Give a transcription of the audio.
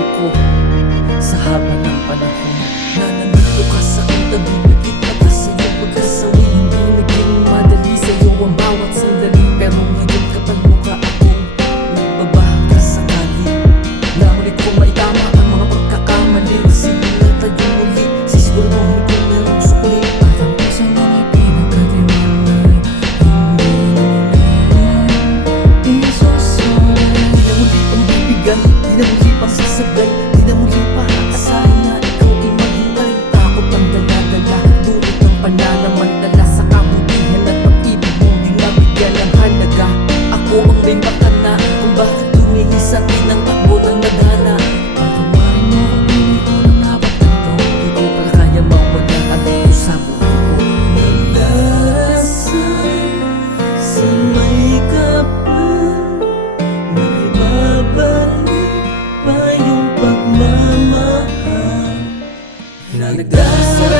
puso ko sa haba ng panahon na nandito ka sa aking tabi, pikit mata sa iyong pagkasawi. Hindi naging madali sa iyo ang bawat sandali, pero ngayon kapag mukha akong nagbabago sakali na muli kong maitama ang mga pagkakamali. Sige na tayo muli, sisiguraduhin kung merong sukli. Parang puso mong ipinagkatiwala, hindi na isusunod. Di na muli pang bibigyan, di na muli pang sasabay, di na muli pa aasahin na ikaw ay maghintay. Takot ang dala-dala, dulot ng pananamantala sa kabutihan at pag-ibig mong di nabigyan ng halaga. Ako ang may makana kung bakit tumingin sa akin ang takbo ng nadhana. Pagkawain mo kung hindi ko na napagtanto, di ko pala kaya mawala at ito sa buhay ko. Nagdarasal sa may kapal, may babalik pa yung pagmamahal. Nagdarasal